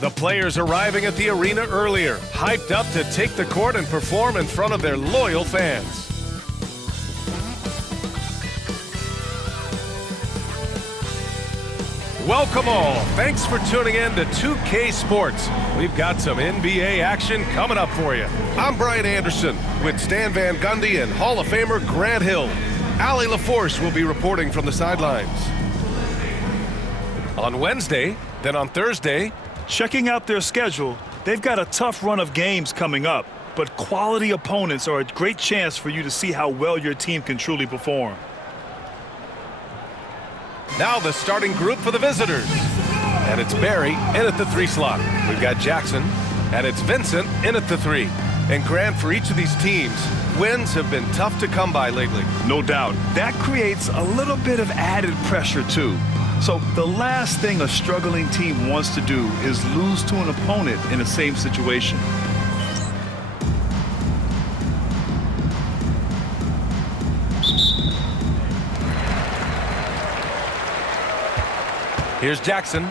The players arriving at the arena earlier, hyped up to take the court and perform in front of their loyal fans. Welcome all. Thanks for tuning in to 2K Sports. We've got some NBA action coming up for you. I'm Brian Anderson with Stan Van Gundy and Hall of Famer Grant Hill. Allie LaForce will be reporting from the sidelines. On Wednesday, then on Thursday. Checking out their schedule, they've got a tough run of games coming up, but quality opponents are a great chance for you to see how well your team can truly perform. Now the starting group for the visitors. And it's Barry in at the 3 slot. We've got Jackson, and it's Vincent in at the 3. And Grant, for each of these teams, wins have been tough to come by lately. No doubt. That creates a little bit of added pressure, too. So the last thing a struggling team wants to do is lose to an opponent in the same situation. Here's Jackson.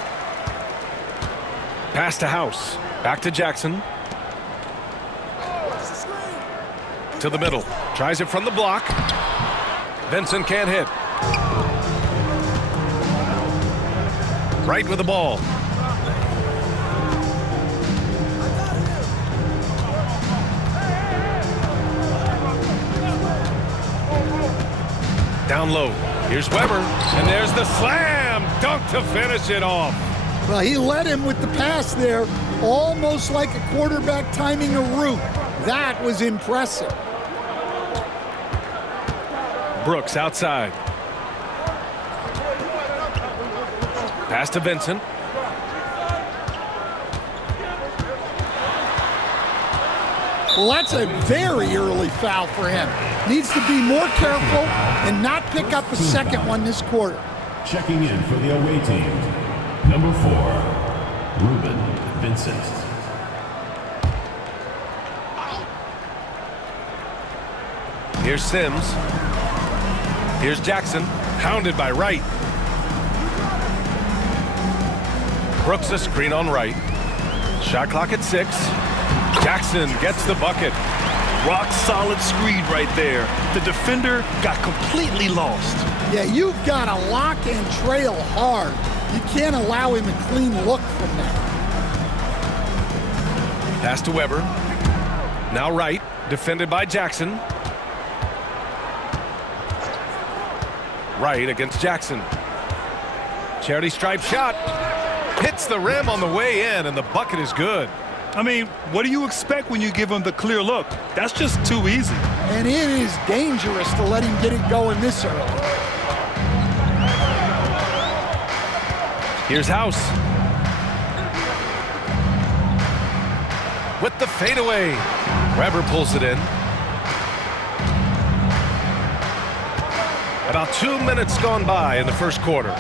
Pass to House. Back to Jackson. To the middle. Tries it from the block. Vincent can't hit. Right with the ball. Down low. Here's Weber. And there's the slam dunk to finish it off. Well, he led him with the pass there, almost like a quarterback timing a route. That was impressive. Brooks outside. Pass to Vincent. Well, that's a very early foul for him. Needs to be more careful and not pick up a second one this quarter. Checking in for the away team, number 4, Ruben Vincent. Here's Sims. Here's Jackson, hounded by Wright. Brooks a screen on Wright. Shot clock at 6. Jackson gets the bucket. Rock solid screen right there. The defender got completely lost. Yeah, you've got to lock and trail hard. You can't allow him a clean look from that. Pass to Weber. Now Wright, defended by Jackson. Wright against Jackson. Charity stripe shot. Hits the rim on the way in, and the bucket is good. I mean, what do you expect when you give him the clear look? That's just too easy. And it is dangerous to let him get it going this early. Here's House. With the fadeaway. Weber pulls it in. About 2 minutes gone by in the first quarter.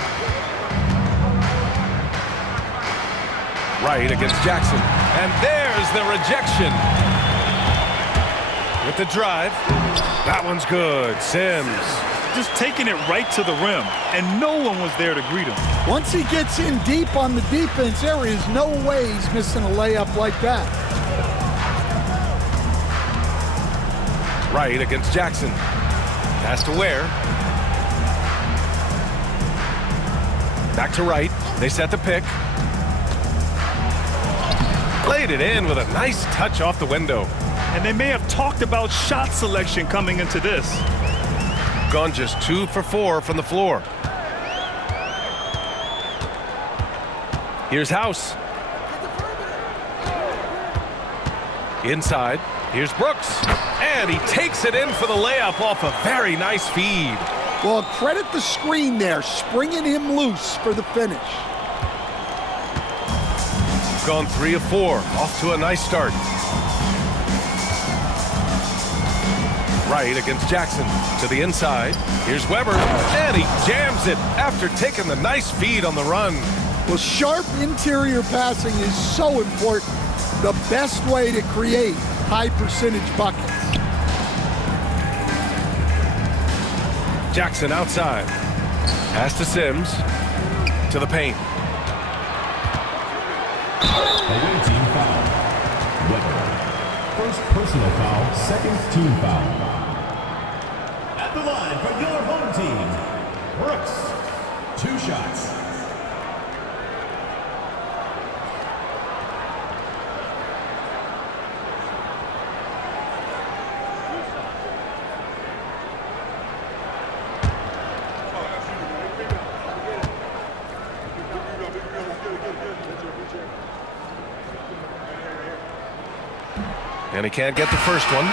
Wright against Jackson. And there's the rejection. With the drive. That one's good. Sims. Just taking it right to the rim, and no one was there to greet him. Once he gets in deep on the defense, there is no way he's missing a layup like that. Wright against Jackson. Pass to Ware. Back to Wright. They set the pick. Laid it in with a nice touch off the window. And they may have talked about shot selection coming into this. Gone just 2 for 4 from the floor. Here's House. Inside. Here's Brooks. And he takes it in for the layup off a very nice feed. Well, credit the screen there, springing him loose for the finish. Gone 3 of 4. Off to a nice start. Wright against Jackson. To the inside. Here's Weber. And he jams it after taking the nice feed on the run. Well, sharp interior passing is so important. The best way to create high percentage buckets. Jackson outside. Pass to Sims. To the paint. Personal foul, second team foul. At the line for your home team, Brooks. 2 shots. And he can't get the first one.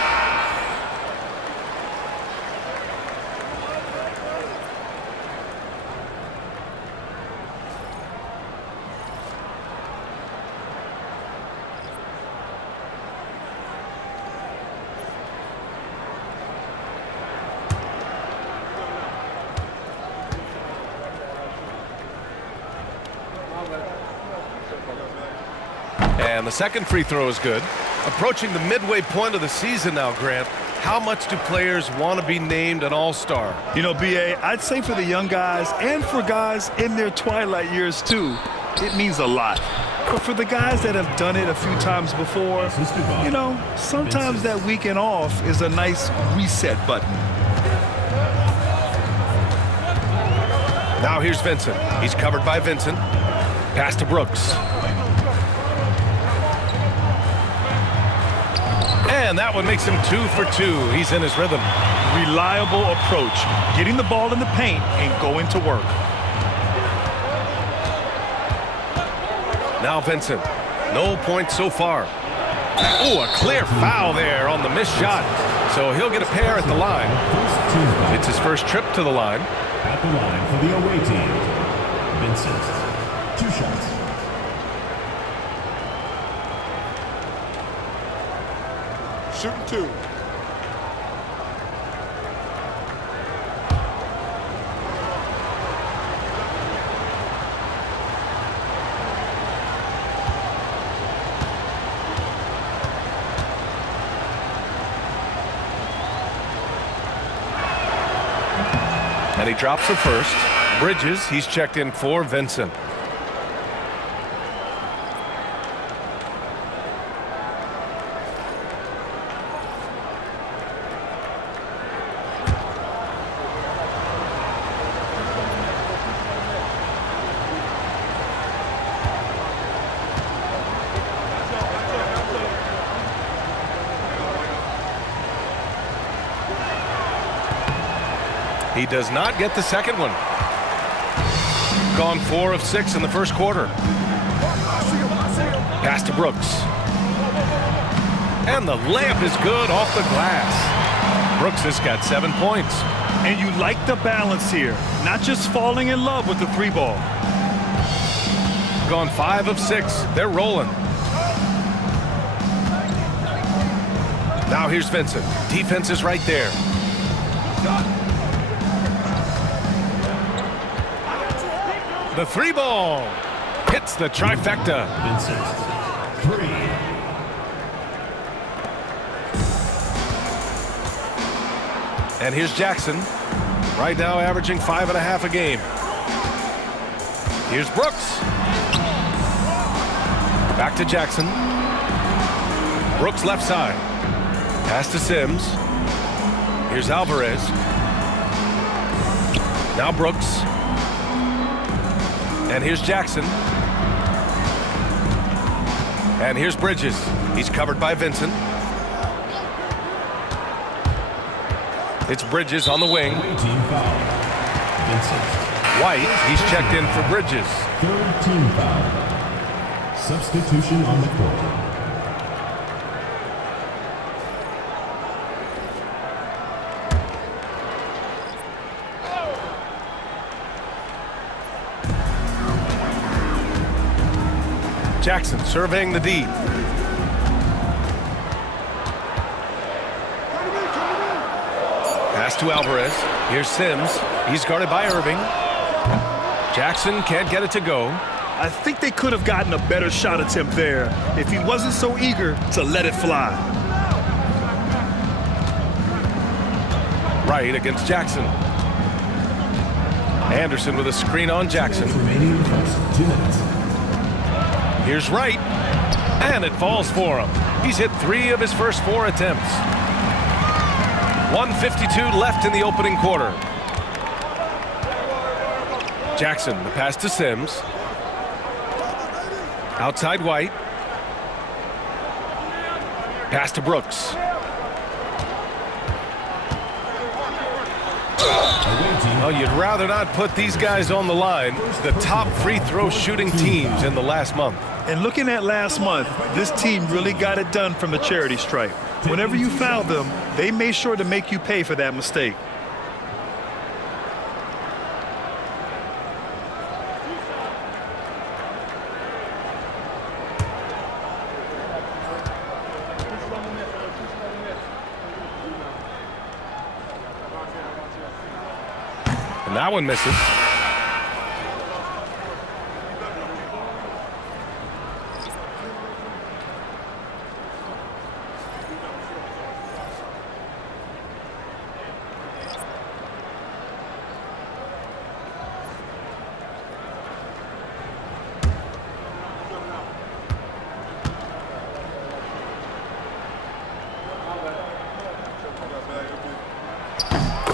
And the second free throw is good. Approaching the midway point of the season now, Grant. How much do players want to be named an all-star? You know, B.A., I'd say for the young guys and for guys in their twilight years too, it means a lot. But for the guys that have done it a few times before, you know, sometimes that weekend off is a nice reset button. Now here's Vincent. He's covered by Vincent. Pass to Brooks. And that one makes him 2 for 2. He's in his rhythm. Reliable approach, getting the ball in the paint and going to work. Now Vincent. No points so far. Oh, a clear foul there on the missed shot. So he'll get a pair at the line. It's his first trip to the line. At the line for the away team, Vincent. 2 shots. Shooting 2. And he drops the first. Bridges, he's checked in for Vincent. He does not get the second one. Gone 4 of 6 in the first quarter. Pass to Brooks. And the layup is good off the glass. Brooks has got 7 points. And you like the balance here, not just falling in love with the 3-ball. Gone 5 of 6. They're rolling. Now here's Vincent. Defense is right there. The 3-ball hits the trifecta. Vincent. 3. And here's Jackson. Right now averaging 5.5 a game. Here's Brooks. Back to Jackson. Brooks left side. Pass to Sims. Here's Alvarez. Now Brooks. And here's Jackson. And here's Bridges. He's covered by Vincent. It's Bridges on the wing. Team foul. Vincent. White, he's checked in for Bridges. 3rd team foul. Substitution on the court. Jackson surveying the D. Pass to Alvarez. Here's Sims. He's guarded by Irving. Jackson can't get it to go. I think they could have gotten a better shot attempt there if he wasn't so eager to let it fly. Right against Jackson. Anderson with a screen on Jackson. Remaining in the first 2 minutes. Here's Wright, and it falls for him. He's hit 3 of his first 4 attempts. 1:52 left in the opening quarter. Jackson, the pass to Sims. Outside White. Pass to Brooks. Oh, you'd rather not put these guys on the line. The top free throw shooting teams in the last month. And looking at last month, this team really got it done from the charity stripe. Whenever you foul them, they made sure to make you pay for that mistake. And that one misses.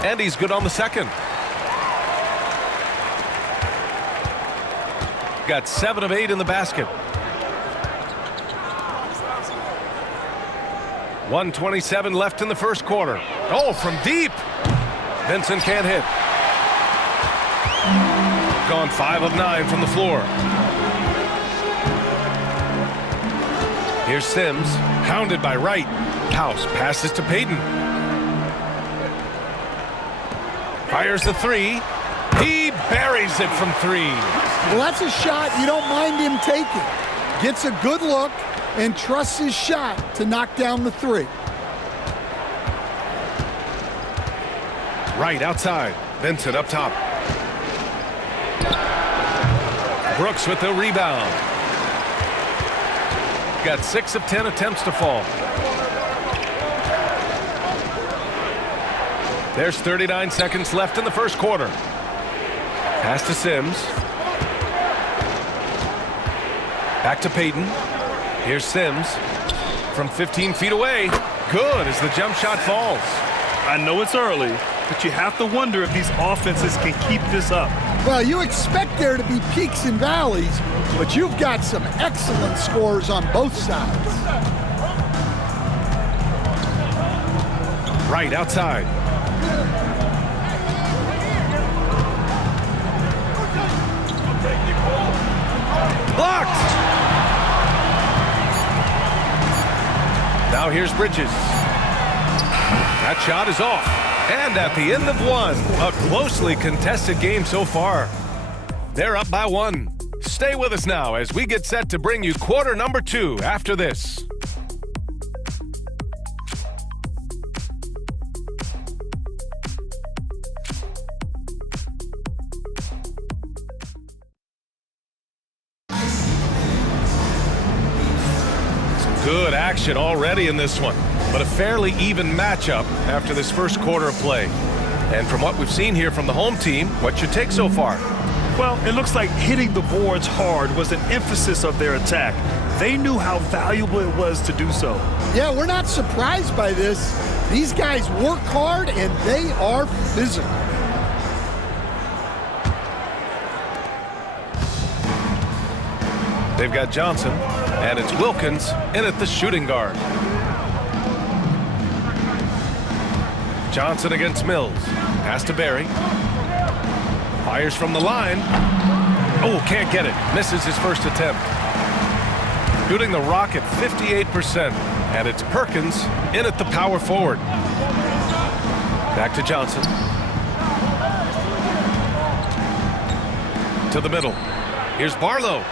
And he's good on the second. Got 7 of 8 in the basket. 1:27 left in the first quarter. Oh, from deep. Vincent can't hit. Gone 5 of 9 from the floor. Here's Sims, hounded by Wright. House passes to Payton. Fires the 3. He buries it from 3. Well, that's a shot you don't mind him taking. Gets a good look and trusts his shot to knock down the 3. Right outside. Vincent up top. Brooks with the rebound. Got 6 of 10 attempts to fall. There's 39 seconds left in the first quarter. Pass to Sims. Back to Payton. Here's Sims from 15 feet away. Good as the jump shot falls. I know it's early, but you have to wonder if these offenses can keep this up. Well, you expect there to be peaks and valleys, but you've got some excellent scores on both sides. Right outside. Blocked! Now here's Bridges. That shot is off. And at the end of 1, a closely contested game so far. They're up by 1. Stay with us now as we get set to bring you quarter number 2 after this. Good action already in this one, but a fairly even matchup after this first quarter of play. And from what we've seen here from the home team, what's your take so far? Well, it looks like hitting the boards hard was an emphasis of their attack. They knew how valuable it was to do so. Yeah, we're not surprised by this. These guys work hard and they are physical. They've got Johnson, and it's Wilkins in at the shooting guard. Johnson against Mills. Pass to Barry. Fires from the line. Oh, can't get it. Misses his first attempt. Shooting the rock at 58%, and it's Perkins in at the power forward. Back to Johnson. To the middle. Here's Barlow.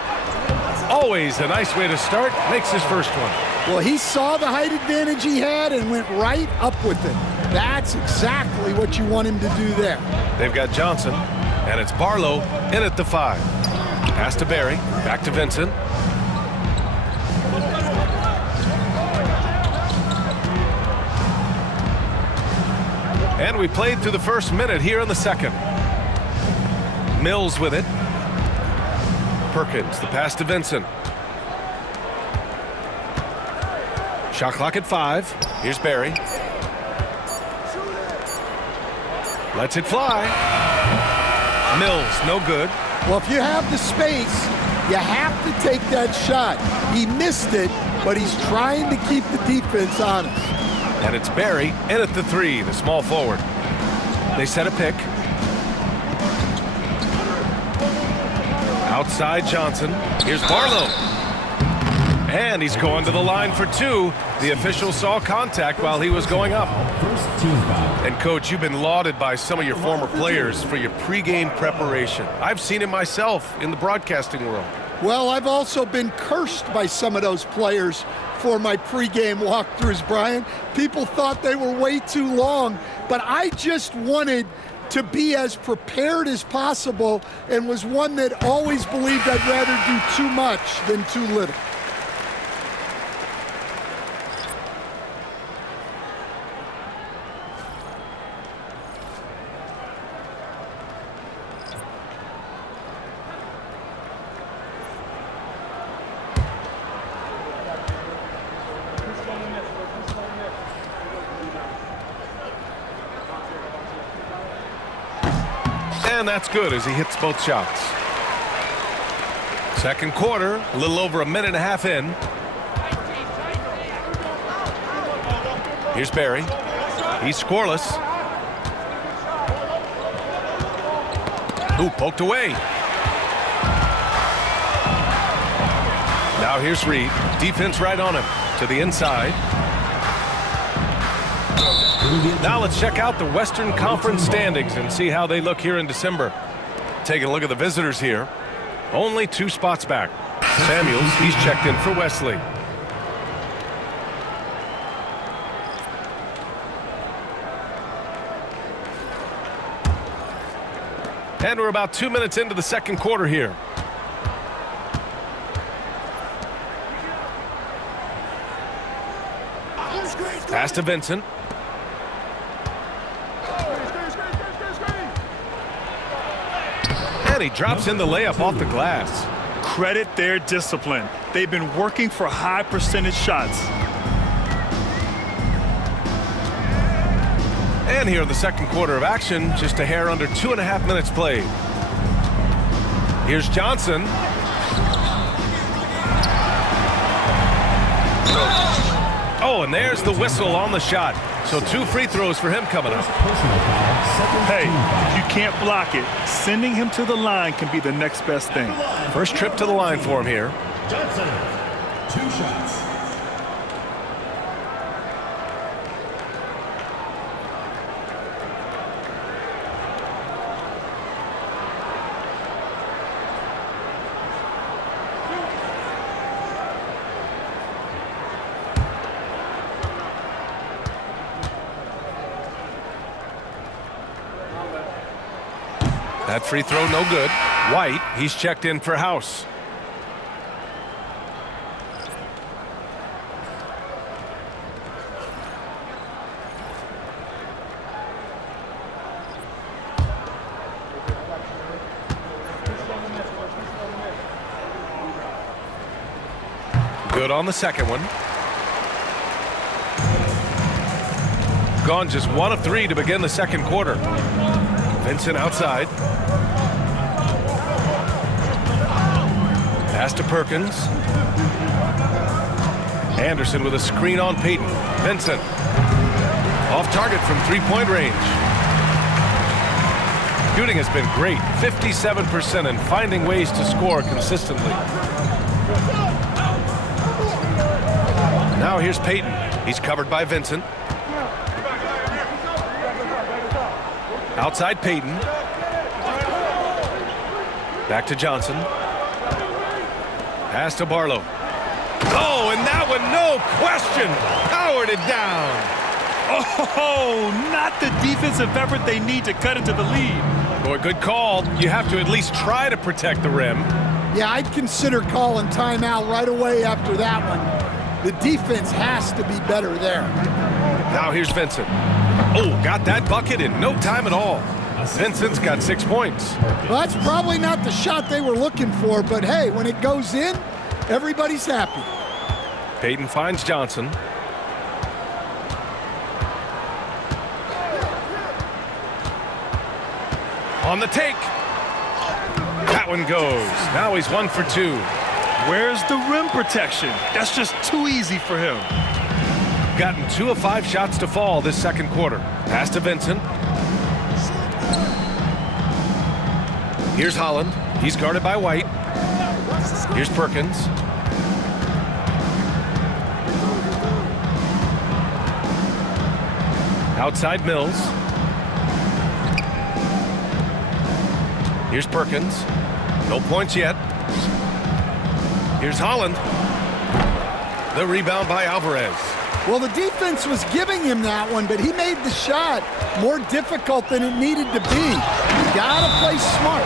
Always a nice way to start. Makes his first one. Well, he saw the height advantage he had and went right up with it. That's exactly what you want him to do there. They've got Johnson, and it's Barlow in at the 5. Pass to Barry. Back to Vincent. And we played through the first minute here in the second. Mills with it. Perkins, the pass to Vincent. Shot clock at 5. Here's Barry. Lets it fly. Mills, no good. Well, if you have the space, you have to take that shot. He missed it, but he's trying to keep the defense honest. And it's Barry in at the 3, the small forward. They set a pick. Outside Johnson. Here's Barlow. And he's going to the line for 2. The official saw contact while he was going up. First team foul. And Coach, you've been lauded by some of your former players for your pregame preparation. I've seen it myself in the broadcasting world. Well, I've also been cursed by some of those players for my pregame walkthroughs, Brian. People thought they were way too long, but I just wanted to be as prepared as possible and was one that always believed I'd rather do too much than too little. And that's good as he hits both shots. Second quarter, a little over a minute and a half in. Here's Barry. He's scoreless. Ooh, poked away. Now here's Reed. Defense right on him. To the inside. Now let's check out the Western Conference standings and see how they look here in December. Taking a look at the visitors here. Only 2 spots back. Samuels, he's checked in for Wesley. And we're about 2 minutes into the second quarter here. Pass to Vincent. And he drops in the layup off the glass. Credit their discipline. They've been working for high percentage shots. And here in the second quarter of action, just a hair under 2.5 minutes played. Here's Johnson. Oh, and there's the whistle on the shot. So 2 free throws for him coming up. Hey, if you can't block it, sending him to the line can be the next best thing. First trip to the line for him here. Johnson, 2 shots. That free throw no good. White, he's checked in for House. Good on the second one. Gone just 1 of 3 to begin the second quarter. Vincent outside. Pass to Perkins. Anderson with a screen on Peyton. Vincent. Off target from 3-point range. Shooting has been great. 57% and finding ways to score consistently. Now here's Peyton. He's covered by Vincent. Outside Peyton. Back to Johnson. Pass to Barlow. Oh, and that one, no question, powered it down. Oh, not the defensive effort they need to cut into the lead. Boy, good call. You have to at least try to protect the rim. Yeah, I'd consider calling timeout right away after that one. The defense has to be better there. Now here's Vincent. Oh, got that bucket in no time at all. Vincent's got 6 points. Well, that's probably not the shot they were looking for, but hey, when it goes in, everybody's happy. Peyton finds Johnson. On the take. That one goes. Now he's 1 for 2. Where's the rim protection? That's just too easy for him. Gotten 2 of 5 shots to fall this second quarter. Pass to Vincent. Here's Holland. He's guarded by White. Here's Perkins. Outside Mills. Here's Perkins. No points yet. Here's Holland. The rebound by Alvarez. Well, the defense was giving him that one, but he made the shot more difficult than it needed to be. You gotta play smart.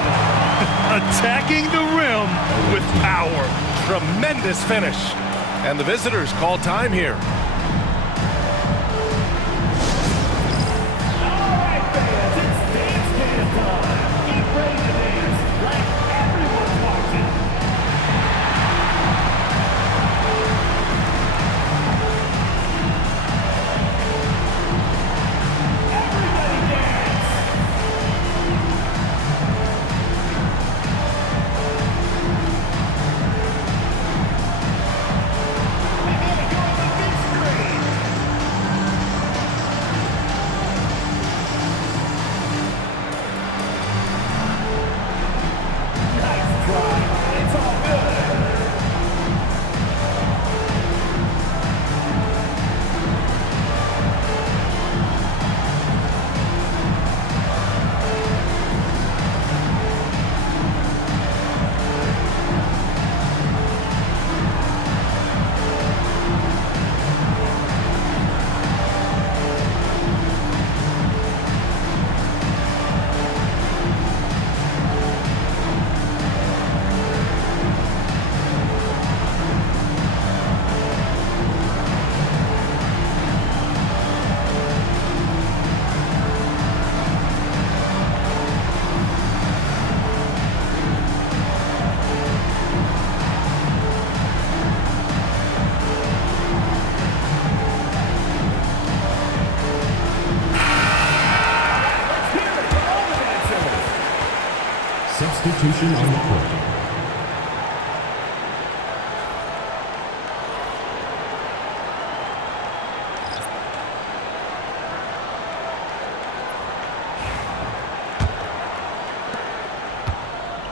Attacking the rim with power. Tremendous finish. And the visitors call time here. Substitution on the court.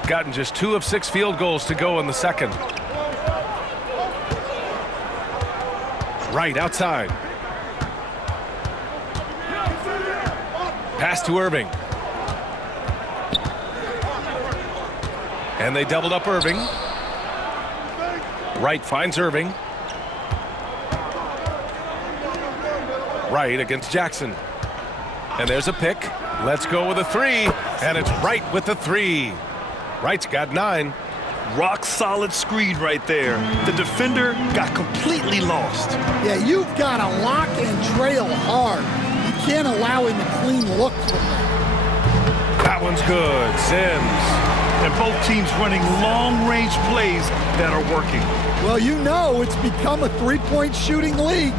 Gotten just 2 of 6 field goals to go in the second. Right outside. Pass to Irving. And they doubled up Irving. Wright finds Irving. Wright against Jackson. And there's a pick. Let's go with a 3. And it's Wright with the 3. Wright's got 9. Rock solid screen right there. The defender got completely lost. Yeah, you've got to lock and trail hard. You can't allow him a clean look from that. That one's good. Sims. And both teams running long-range plays that are working. Well, you know it's become a three-point shooting league.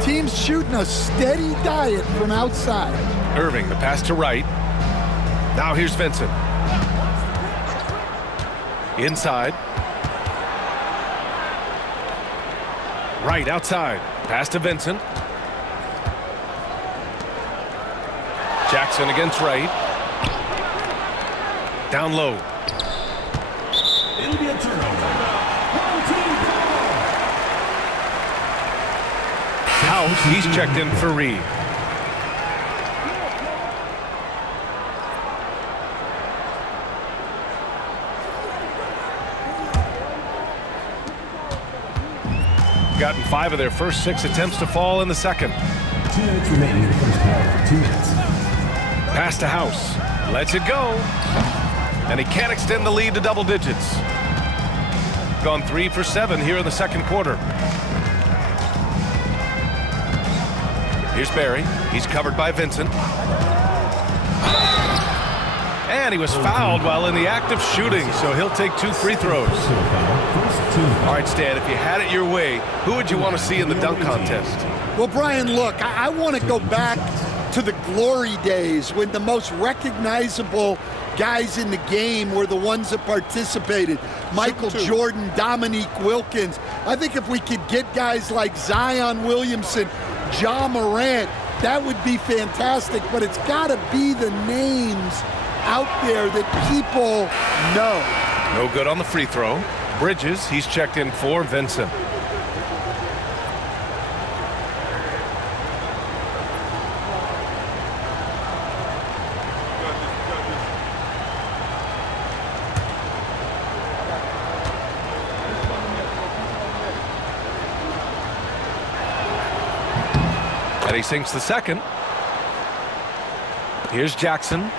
Teams shooting a steady diet from outside. Irving, the pass to Wright. Now here's Vincent. Inside. Wright outside. Pass to Vincent. Jackson against Wright. Down low. It'll be a turnover. House, he's checked in for Reed. Gotten 5 of their first 6 attempts to fall in the second. 2 minutes remaining in the first half. 2 minutes. Pass to House. Lets it go. And he can't extend the lead to double digits. Gone 3 for 7 here in the second quarter. Here's Barry. He's covered by Vincent. And he was fouled while in the act of shooting, so he'll take 2 free throws. All right, Stan, if you had it your way, who would you want to see in the dunk contest? Well, Brian, look, I want to go back to the glory days when the most recognizable guys in the game were the ones that participated. Michael Jordan, Dominique Wilkins. I think if we could get guys like Zion Williamson, Ja Morant, that would be fantastic, but it's got to be the names out there that people know. No good on the free throw. Bridges, he's checked in for Vincent. And he sinks the second. Here's Jackson.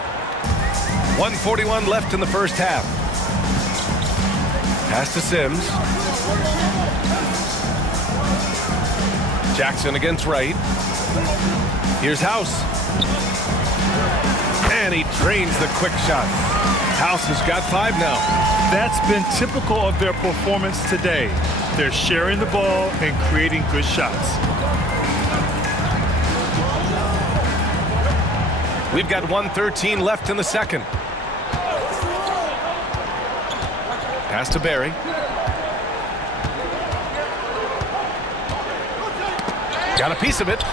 1:41 left in the first half. Pass to Sims. Jackson against Wright. Here's House. And he drains the quick shot. House has got 5 now. That's been typical of their performance today. They're sharing the ball and creating good shots. We've got 1:13 left in the second. Pass to Barry. Got a piece of it.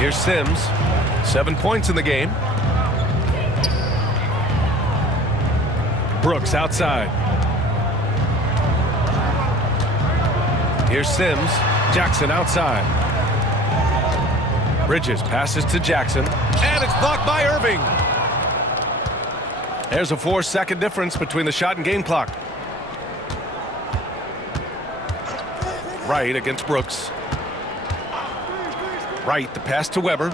Here's Sims. 7 points in the game. Brooks outside. Here's Sims. Jackson outside. Bridges passes to Jackson. And it's blocked by Irving. There's a 4-second difference between the shot and game clock. Wright against Brooks. Wright, the pass to Weber.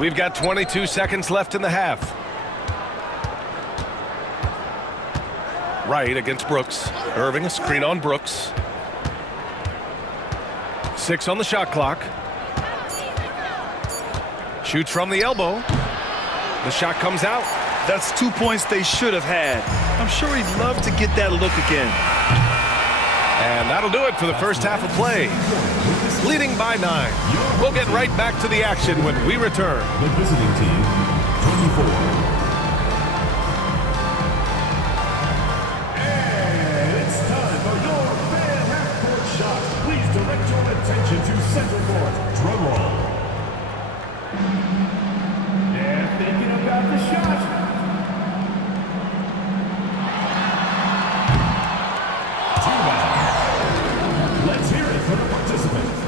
We've got 22 seconds left in the half. Wright against Brooks. Irving, a screen on Brooks. 6 on the shot clock. Shoots from the elbow. The shot comes out. That's 2 points they should have had. I'm sure he'd love to get that look again. And that'll do it for the first half of play. Leading by 9. We'll get right back to the action when we return. The visiting team, 24. Direct your attention to center court. Drum roll. They're thinking about the shot. Two-ball. Let's hear it for the participants.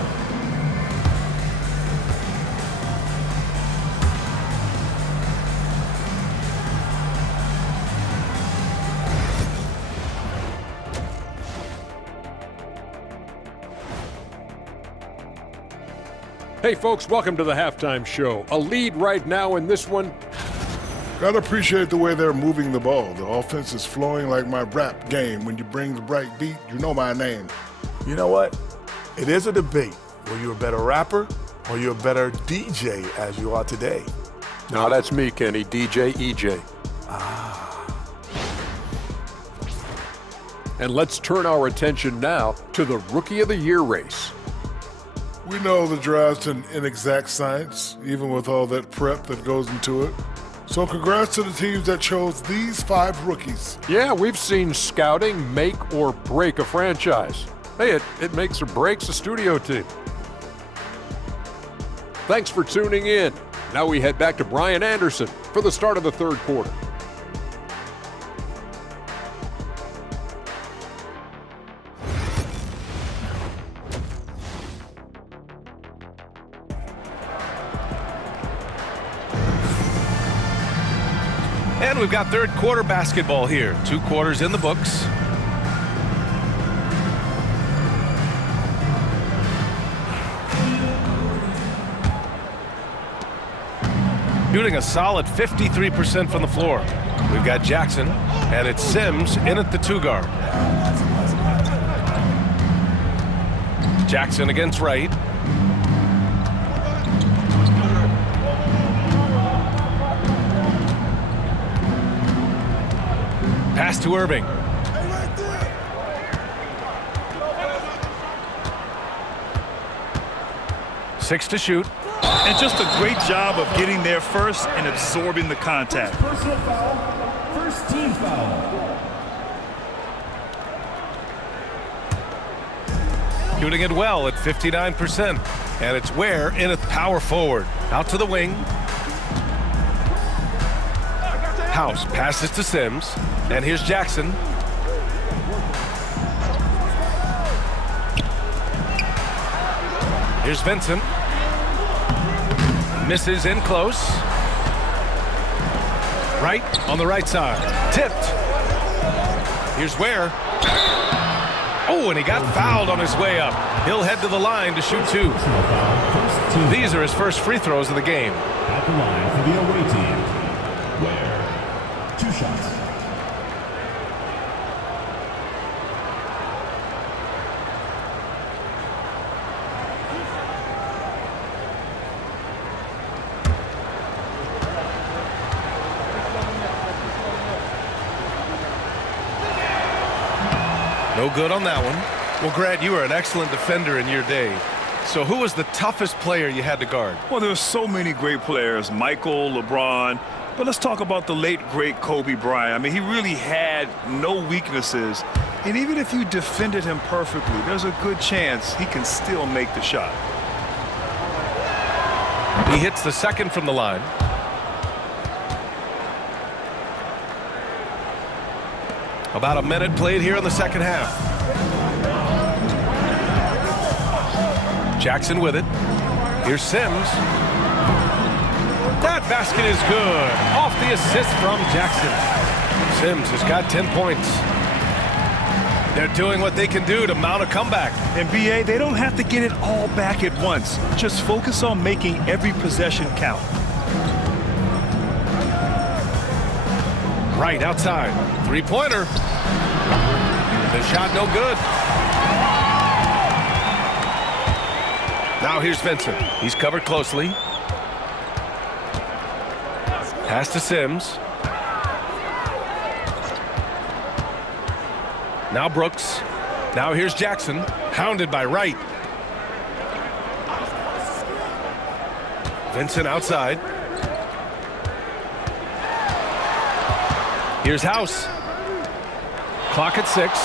Hey folks, welcome to the halftime show. A lead right now in this one. Gotta appreciate the way they're moving the ball. The offense is flowing like my rap game. When you bring the bright beat, you know my name. You know what? It is a debate. Were you a better rapper or you a better DJ as you are today? No, that's me, Kenny. DJ EJ. And let's turn our attention now to the Rookie of the Year race. We know the draft's an inexact science, even with all that prep that goes into it. So congrats to the teams that chose these 5 rookies. Yeah, we've seen scouting make or break a franchise. Hey, it makes or breaks a studio team. Thanks for tuning in. Now we head back to Brian Anderson for the start of the third quarter. And we've got third quarter basketball here. 2 quarters in the books. Shooting a solid 53% from the floor. We've got Jackson, and it's Sims in at the 2 guard. Jackson against Wright. Pass to Irving. 6 to shoot. And just a great job of getting there first and absorbing the contact. Personal foul. First team foul. Shooting it well at 59%. And it's Ware in a power forward. Out to the wing. House passes to Sims. And here's Jackson. Here's Vincent. Misses in close. Right on the right side. Tipped. Here's Ware. Oh, and he got fouled on his way up. He'll head to the line to shoot 2. These are his first free throws of the game. At the line for the away team. Ware. 2 shots. No good on that one. Well, Grant, you were an excellent defender in your day. So who was the toughest player you had to guard? Well, there were so many great players, Michael, LeBron, but let's talk about the late, great Kobe Bryant. I mean, he really had no weaknesses, and even if you defended him perfectly, there's a good chance he can still make the shot. He hits the second from the line. About a minute played here in the second half. Jackson with it. Here's Sims. That basket is good. Off the assist from Jackson. Sims has got 10 points. They're doing what they can do to mount a comeback. And BA, they don't have to get it all back at once. Just focus on making every possession count. Right outside. Three-pointer. The shot no good. Now here's Vincent. He's covered closely. Pass to Sims. Now Brooks. Now here's Jackson. Hounded by Wright. Vincent outside. Here's House. Clock at 6.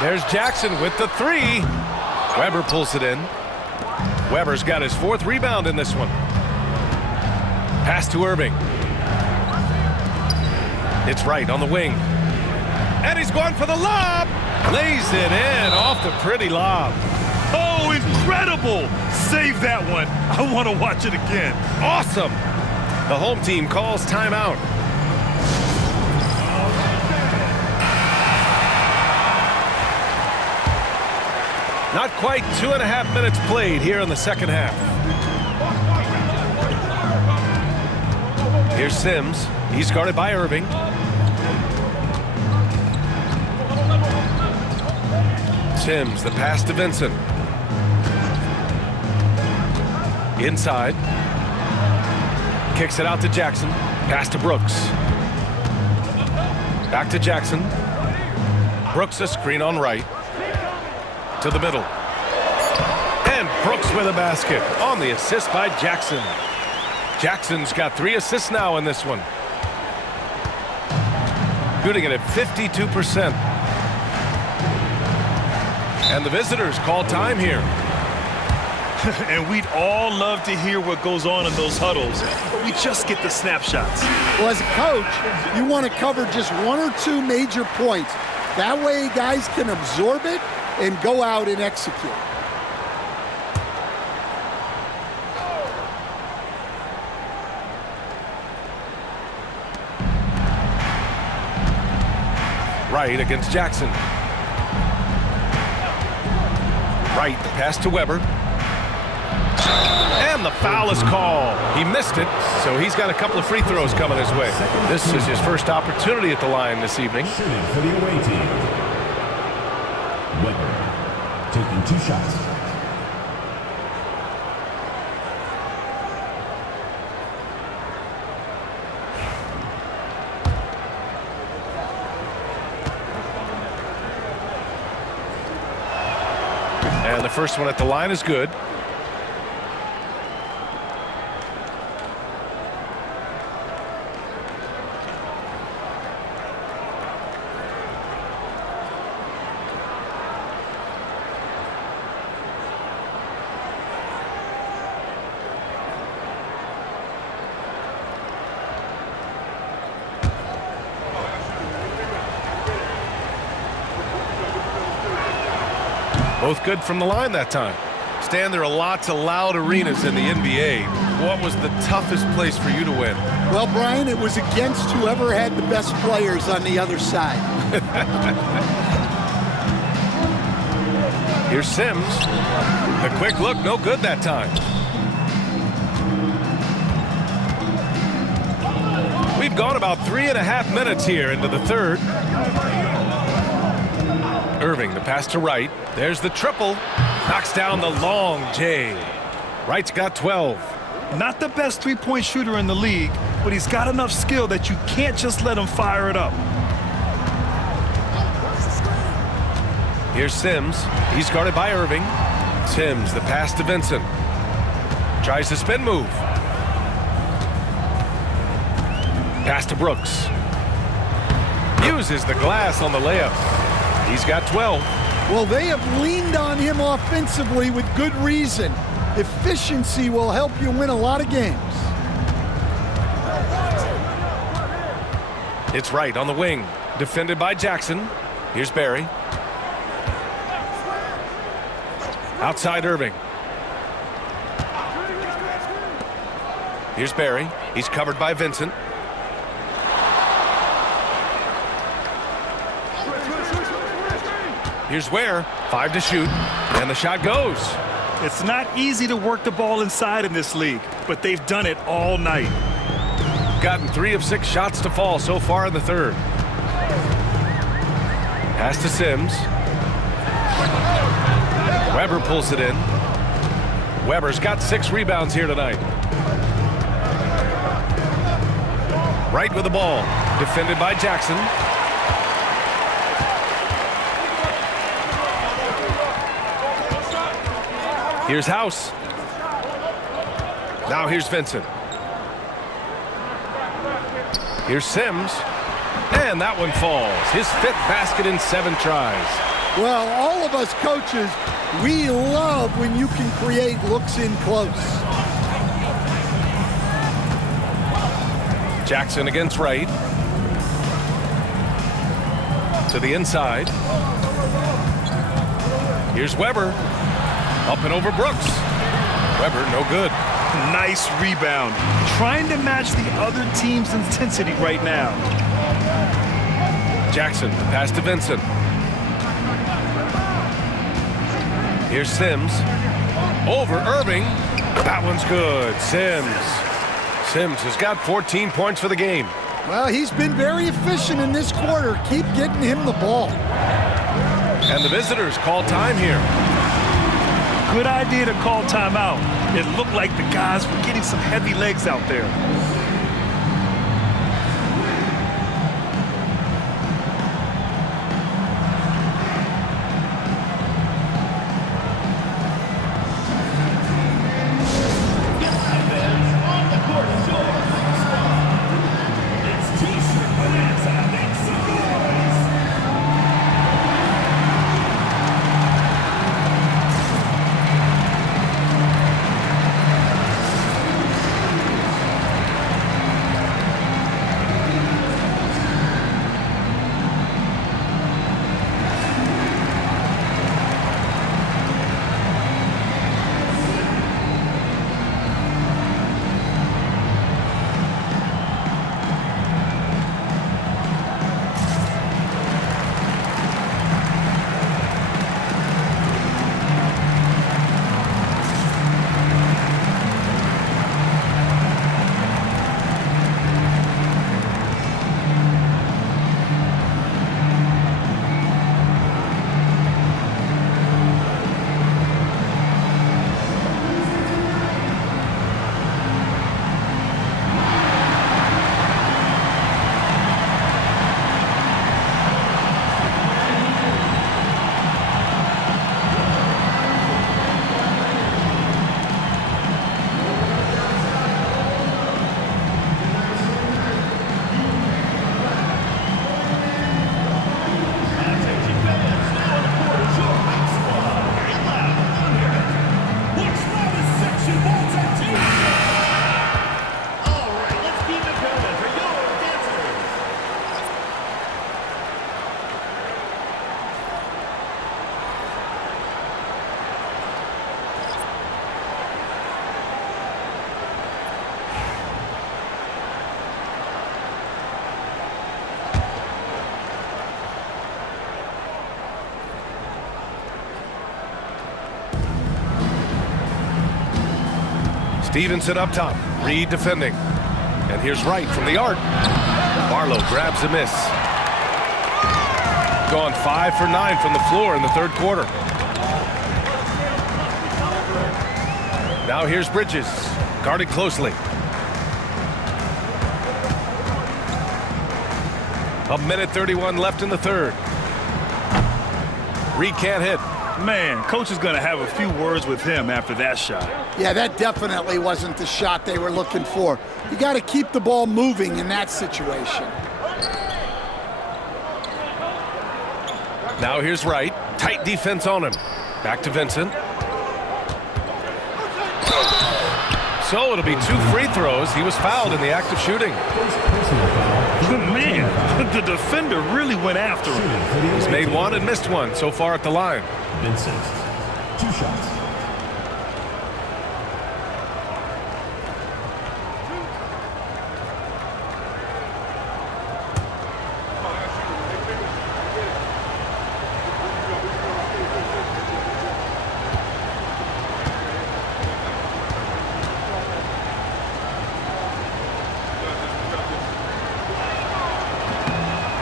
There's Jackson with the 3. Weber pulls it in. Weber's got his 4th rebound in this one. Pass to Irving. It's Wright on the wing. And he's going for the lob. Lays it in off the pretty lob. Oh, incredible! Save that one. I want to watch it again. Awesome. The home team calls timeout. Not quite 2.5 minutes played here in the second half. Here's Sims. He's guarded by Irving. Sims, the pass to Vincent. Inside. Kicks it out to Jackson. Pass to Brooks. Back to Jackson. Brooks a screen on right. To the middle. And Brooks with a basket on the assist by Jackson. Jackson's got 3 assists now in this one. Shooting it at 52%. And the visitors call time here. And we'd all love to hear what goes on in those huddles, but we just get the snapshots. Well, as a coach, you want to cover just 1 or 2 major points. That way guys can absorb it and go out and execute. Wright against Jackson. Wright, the pass to Weber. And the foul is called. He missed it, so he's got a couple of free throws coming his way. This is his first opportunity at the line this evening. Shooting for the away team. Weber taking 2 shots. And the first one at the line is good. Both good from the line that time. Stan, there are lots of loud arenas in the NBA. What was the toughest place for you to win? Well, Brian, it was against whoever had the best players on the other side. Here's Sims. The quick look, no good that time. We've gone about 3.5 minutes here into the third. Irving, the pass to Wright. There's the triple. Knocks down the long J. Wright's got 12. Not the best three-point shooter in the league, but he's got enough skill that you can't just let him fire it up. Here's Sims. He's guarded by Irving. Sims, the pass to Vincent. Tries the spin move. Pass to Brooks. Uses the glass on the layup. He's got 12. Well, they have leaned on him offensively with good reason. Efficiency will help you win a lot of games. It's Wright on the wing. Defended by Jackson. Here's Barry. Outside Irving. Here's Barry. He's covered by Vincent. Here's Ware. 5 to shoot. And the shot goes. It's not easy to work the ball inside in this league, but they've done it all night. Gotten 3 of 6 shots to fall so far in the third. Pass to Sims. Weber pulls it in. Weber's got 6 rebounds here tonight. Wright with the ball. Defended by Jackson. Here's House. Now here's Vincent. Here's Sims. And that one falls. His 5th basket in 7 tries. Well, all of us coaches, we love when you can create looks in close. Jackson against Wright. To the inside. Here's Weber. Up and over Brooks. Weber, no good. Nice rebound. Trying to match the other team's intensity right now. Jackson, the pass to Vincent. Here's Sims. Over Irving. That one's good. Sims. Sims has got 14 points for the game. Well, he's been very efficient in this quarter. Keep getting him the ball. And the visitors call time here. Good idea to call timeout. It looked like the guys were getting some heavy legs out there. Stevenson up top. Reed defending. And here's Wright from the arc. Barlow grabs a miss. Gone 5 for 9 from the floor in the third quarter. Now here's Bridges, guarded closely. A minute 31 left in the third. Reed can't hit. Man, coach is going to have a few words with him after that shot. Yeah, that definitely wasn't the shot they were looking for. You got to keep the ball moving in that situation. Now here's Wright. Tight defense on him. Back to Vincent. So it'll be 2 free throws. He was fouled in the act of shooting. Man, the defender really went after him. He's made 1 and missed 1 so far at the line. Vincent, 2 shots.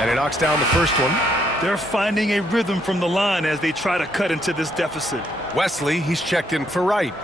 And he knocks down the first one. They're finding a rhythm from the line as they try to cut into this deficit. Wesley, he's checked in for Wright.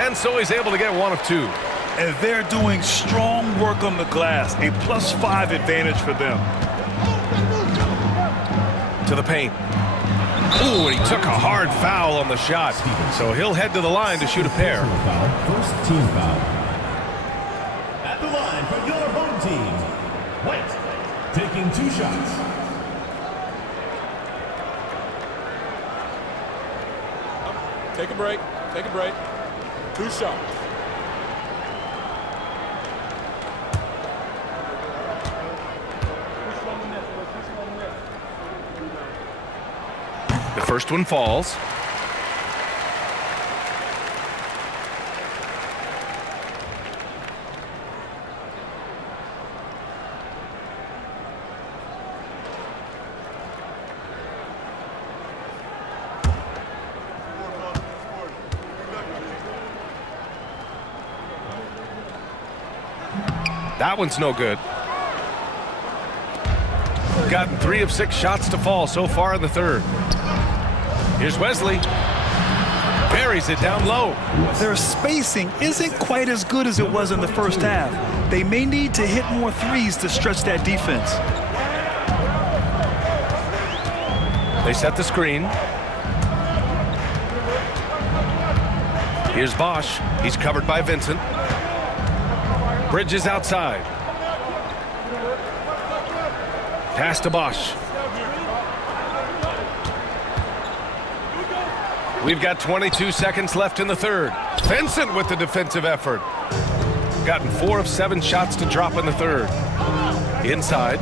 And so he's able to get 1 of 2. And they're doing strong work on the glass, a +5 advantage for them. To the paint. Ooh, and he took a hard foul on the shot. So he'll head to the line to shoot a pair. First team foul. At the line for your home team, White, taking 2 shots. Take a break. Take a break. 2 shots. The first one falls. That one's no good. Gotten 3 of 6 shots to fall so far in the third. Here's Wesley. Buries it down low. Their spacing isn't quite as good as it was in the first half. They may need to hit more threes to stretch that defense. They set the screen. Here's Bosch. He's covered by Vincent. Bridges outside. Pass to Bosch. We've got 22 seconds left in the third. Vincent with the defensive effort. Gotten 4 of 7 shots to drop in the third. Inside.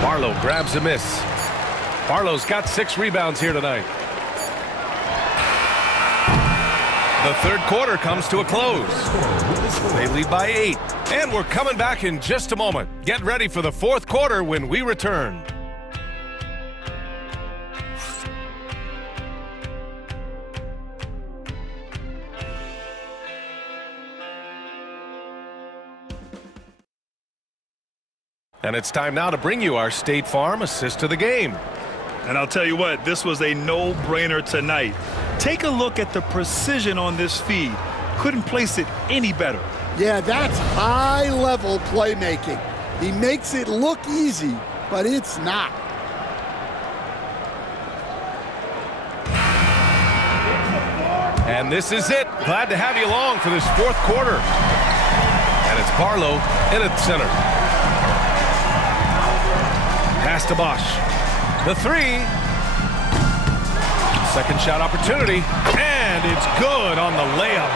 Barlow grabs a miss. Barlow's got 6 rebounds here tonight. The third quarter comes to a close. They lead by 8. And we're coming back in just a moment. Get ready for the fourth quarter when we return. And it's time now to bring you our State Farm assist to the game. And I'll tell you what, this was a no-brainer tonight. Take a look at the precision on this feed. Couldn't place it any better. Yeah, that's high-level playmaking. He makes it look easy, but it's not. And this is it. Glad to have you along for this fourth quarter. And it's Barlow in at center. Pass to Bosch. The 3. Second shot opportunity. And it's good on the layup.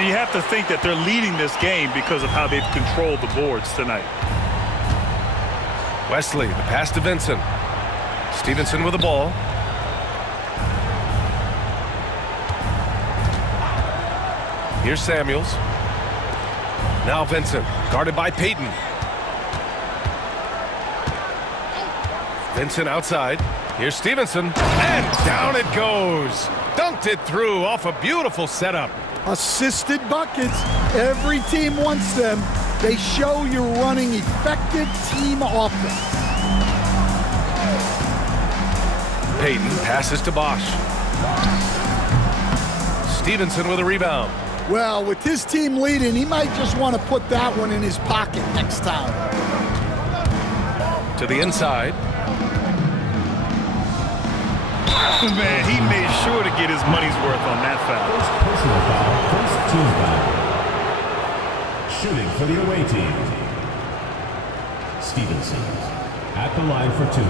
And you have to think that they're leading this game because of how they've controlled the boards tonight. Wesley, the pass to Vincent. Stevenson with the ball. Here's Samuels. Now Vincent, guarded by Payton. Vincent outside. Here's Stevenson, and down it goes. Dunked it through off a beautiful setup. Assisted buckets. Every team wants them. They show you're running effective team offense. Payton passes to Bosch. Stevenson with a rebound. Well, with his team leading, he might just want to put that one in his pocket next time. To the inside. Man, he made sure to get his money's worth on that foul. First personal foul, first team foul. Shooting for the away team. Stevenson at the line for 2.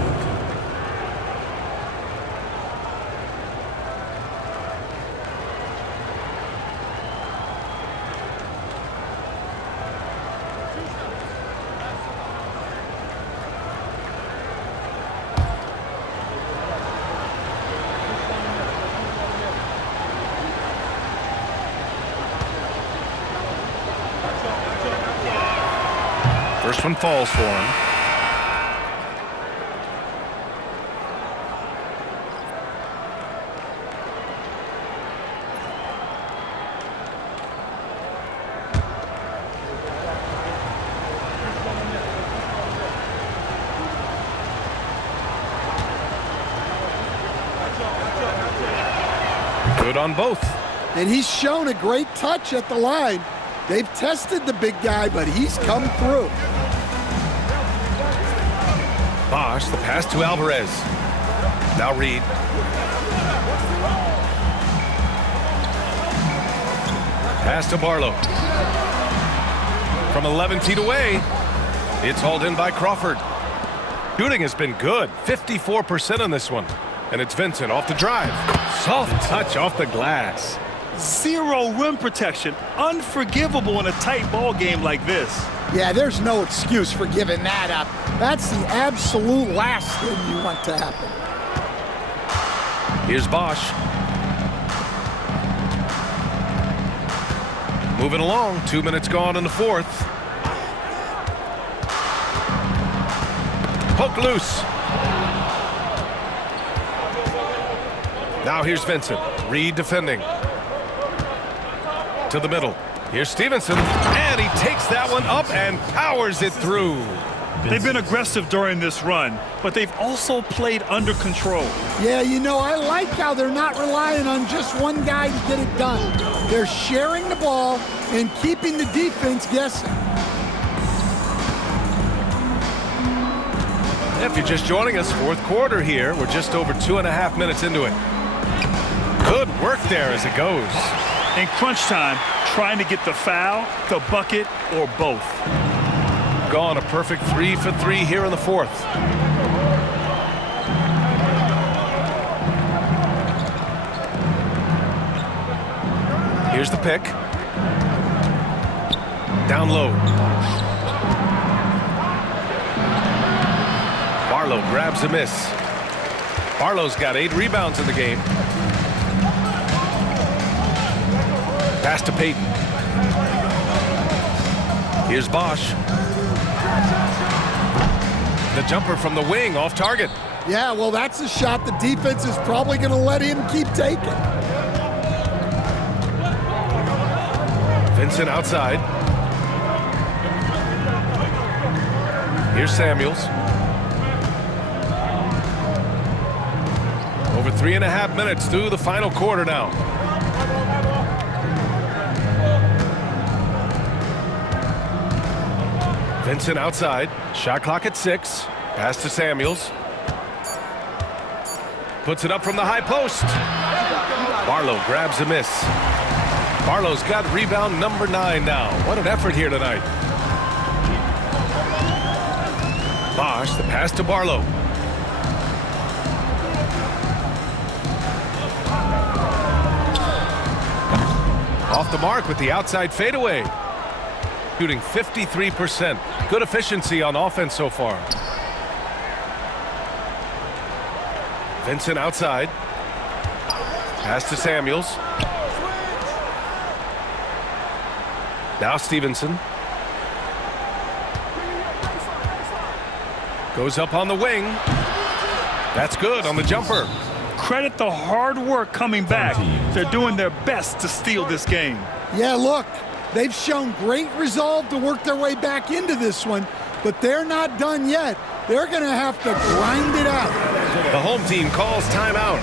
First one falls for him. Good on both. And he's shown a great touch at the line. They've tested the big guy, but he's come through. Bosch, the pass to Alvarez. Now Reed. Pass to Barlow. From 11 feet away, it's hauled in by Crawford. Shooting has been good, 54% on this one. And it's Vincent off the drive. Soft touch off the glass. Zero rim protection. Unforgivable in a tight ball game like this. Yeah, there's no excuse for giving that up. That's the absolute last thing you want to happen. Here's Bosch. Moving along, 2 minutes gone in the fourth. Poke loose. Now here's Vincent. Reed defending. To the middle. Here's Stevenson, and he takes that one up and powers it through. They've been aggressive during this run, but they've also played under control. Yeah, you know, I like how they're not relying on just one guy to get it done. They're sharing the ball and keeping the defense guessing. If you're just joining us, fourth quarter here. We're just over 2.5 minutes into it. Good work there as it goes. In crunch time, trying to get the foul, the bucket, or both. Gone a perfect 3 for 3 here in the fourth. Here's the pick. Down low. Barlow grabs a miss. Barlow's got 8 rebounds in the game. Pass to Payton. Here's Bosch. The jumper from the wing off target. Yeah, well, that's a shot the defense is probably going to let him keep taking. Vincent outside. Here's Samuels. Over 3.5 minutes through the final quarter now. Vincent outside. Shot clock at 6. Pass to Samuels. Puts it up from the high post. Barlow grabs a miss. Barlow's got rebound number 9 now. What an effort here tonight. Bosch, the pass to Barlow. Off the mark with the outside fadeaway. Shooting 53%. Good efficiency on offense so far. Vincent outside. Pass to Samuels. Now Stevenson. Goes up on the wing. That's good on the jumper. Credit the hard work coming back. They're doing their best to steal this game. Yeah, look, they've shown great resolve to work their way back into this one, but they're not done yet. They're going to have to grind it out. The home team calls timeout.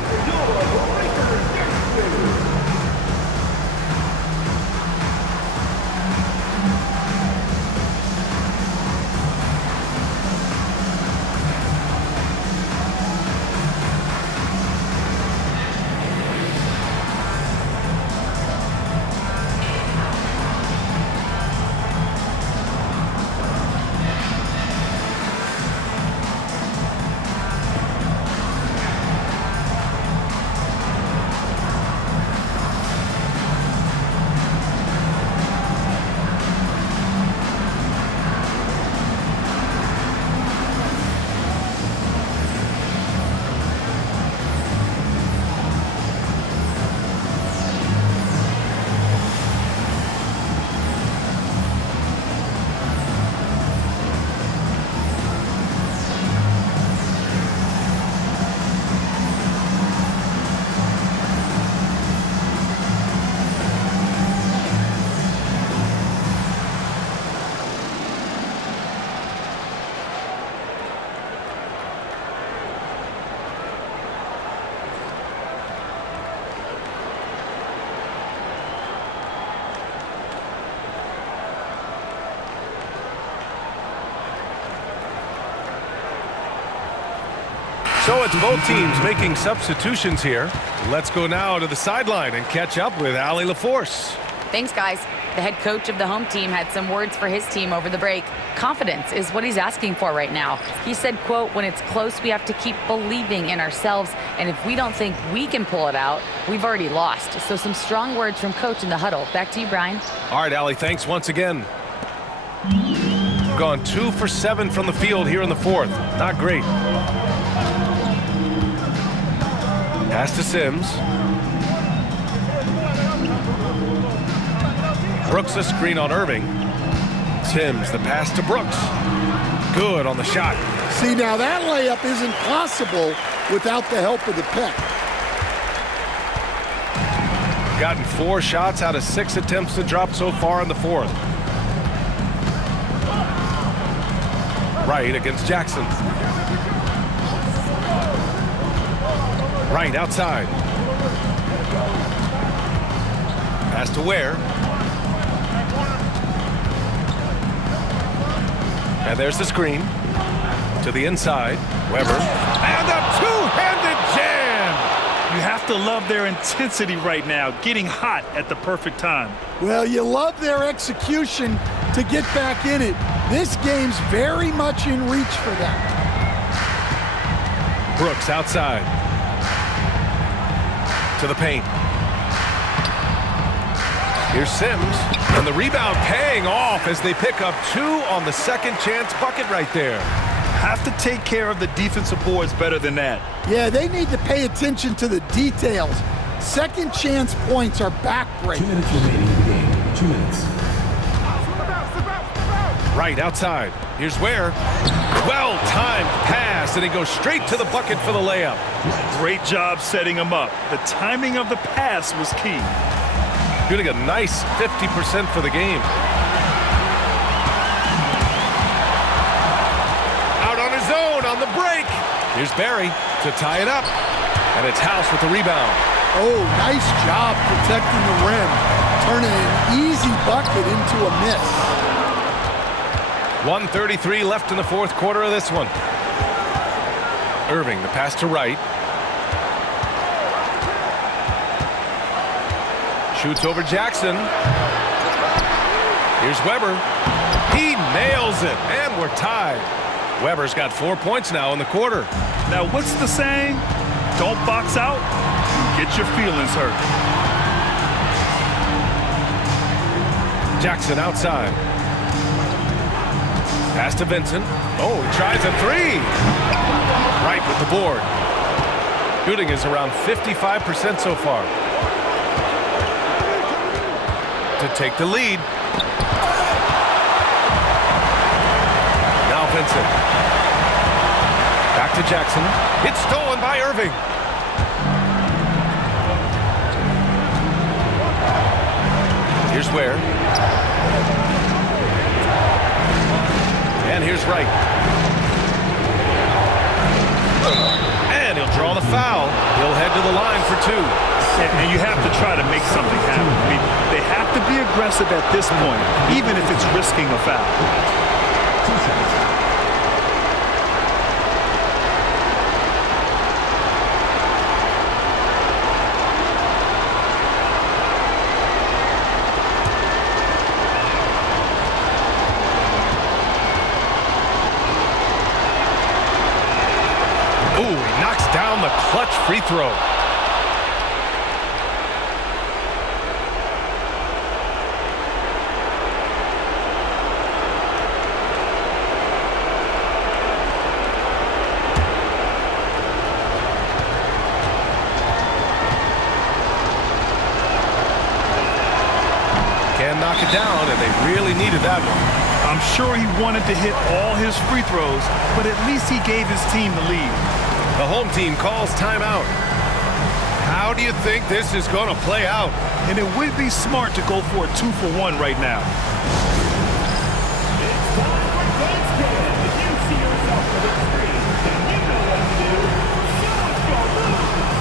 So it's both teams making substitutions here. Let's go now to the sideline and catch up with Allie LaForce. Thanks, guys. The head coach of the home team had some words for his team over the break. Confidence is what he's asking for right now. He said, quote, when it's close, we have to keep believing in ourselves. And if we don't think we can pull it out, we've already lost. So some strong words from coach in the huddle. Back to you, Brian. All right, Allie, thanks once again. Gone 2 for 7 from the field here in the fourth. Not great. Pass to Sims. Brooks a screen on Irving. Sims, the pass to Brooks. Good on the shot. See, now that layup isn't possible without the help of the pick. Gotten 4 shots out of 6 attempts to drop so far in the fourth. Right against Jackson. Right outside. Pass to Ware. And there's the screen. To the inside. Weber. And a two-handed jam! You have to love their intensity right now, getting hot at the perfect time. Well, you love their execution to get back in it. This game's very much in reach for them. Brooks outside. To the paint. Here's Sims. And the rebound paying off as they pick up 2 on the second chance bucket right there. Have to take care of the defensive boards better than that. Yeah, they need to pay attention to the details. Second chance points are backbreaking. 2 minutes remaining in the game. 2 minutes. Right outside. Here's Ware. Well-timed pass, and he goes straight to the bucket for the layup. Great job setting him up. The timing of the pass was key. Shooting a nice 50% for the game. Out on his own on the break. Here's Barry to tie it up. And it's House with the rebound. Oh, nice job protecting the rim. Turning an easy bucket into a miss. 1:33 left in the fourth quarter of this one. Irving, the pass to Wright. Shoots over Jackson. Here's Weber. He nails it, and we're tied. Weber's got 4 points now in the quarter. Now, what's the saying? Don't box out, get your feelings hurt. Jackson outside. Pass to Vincent. Oh, he tries a three. Right with the board. Shooting is around 55% so far. To take the lead. Now Vincent. Back to Jackson. It's stolen by Irving. Here's Ware. And here's Wright. And he'll draw the foul. He'll head to the line for two. And you have to try to make something happen. I mean, they have to be aggressive at this point, even if it's risking a foul. 2 shots. Ooh, he knocks down the clutch free throw. Can knock it down, and they really needed that one. I'm sure he wanted to hit all his free throws, but at least he gave his team the lead. The home team calls timeout. How do you think this is going to play out? And it would be smart to go for a 2-for-1 right now. It's time for Thanksgiving. If you see yourself on the screen, then you know what to do. Show us your moves.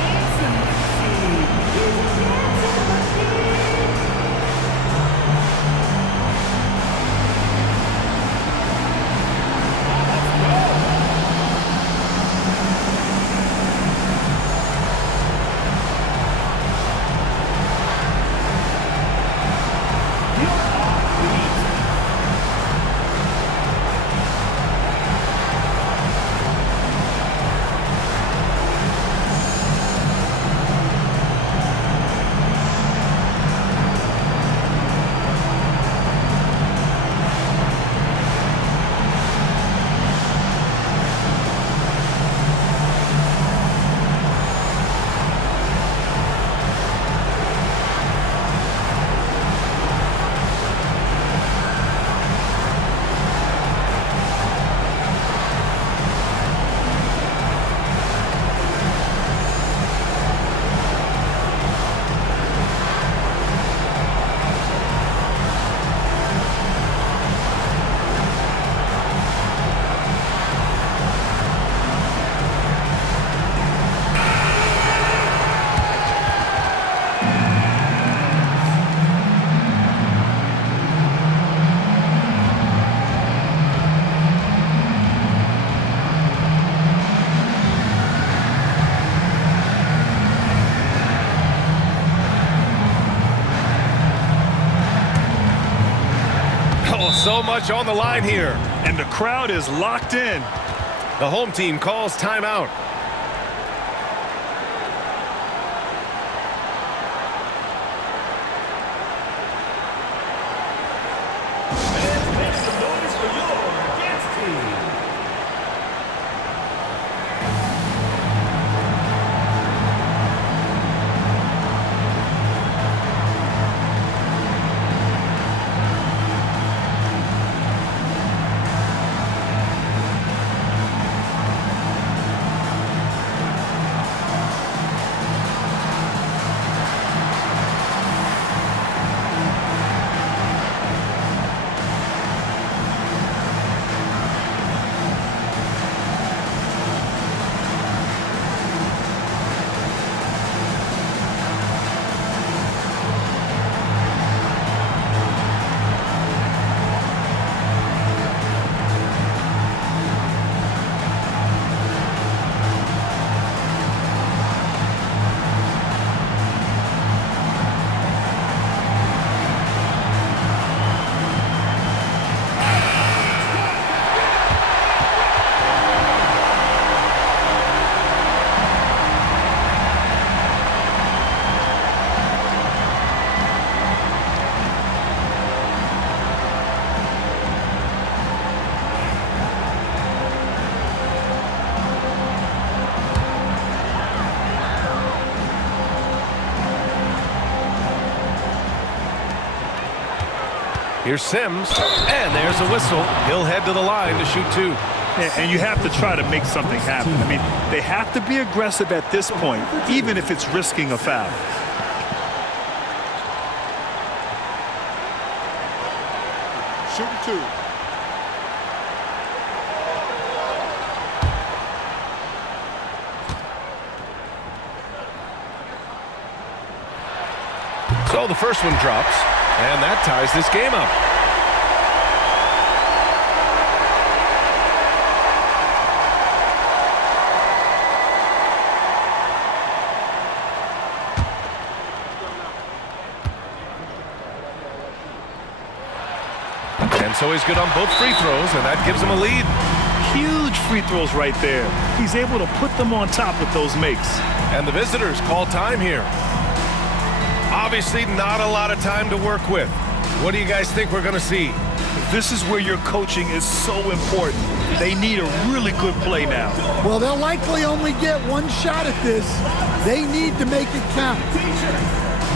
Dancing machine. Dancing machine. Let's go. So much on the line here. And the crowd is locked in. The home team calls timeout. And make some noise for your dance team. Here's Sims, and there's a whistle. He'll head to the line to shoot 2. And you have to try to make something happen. I mean, they have to be aggressive at this point, even if it's risking a foul. Shooting 2. So the first one drops, and that ties this game up. And so he's good on both free throws, and that gives him a lead. Huge free throws right there. He's able to put them on top with those makes. And the visitors call time here. Obviously not a lot of time to work with. What do you guys think we're going to see? This is where your coaching is so important. They need a really good play now. Well, they'll likely only get one shot at this. They need to make it count.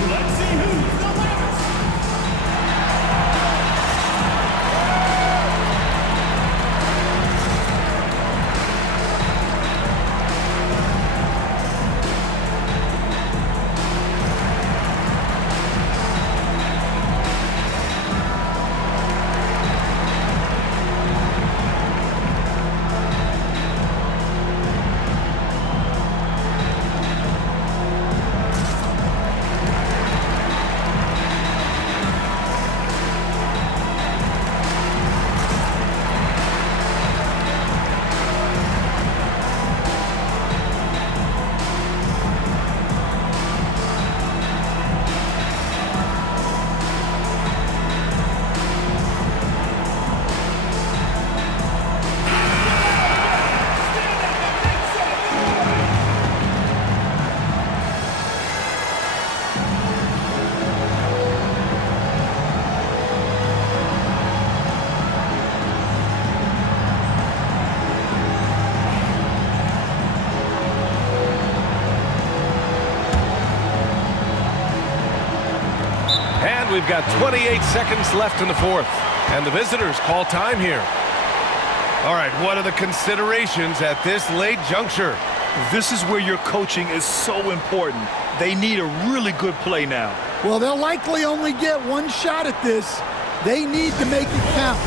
Let's see who's the last. We've got 28 seconds left in the fourth, and the visitors call time here. All right, what are the considerations at this late juncture? This is where your coaching is so important. They need a really good play now. Well, they'll likely only get one shot at this. They need to make it count.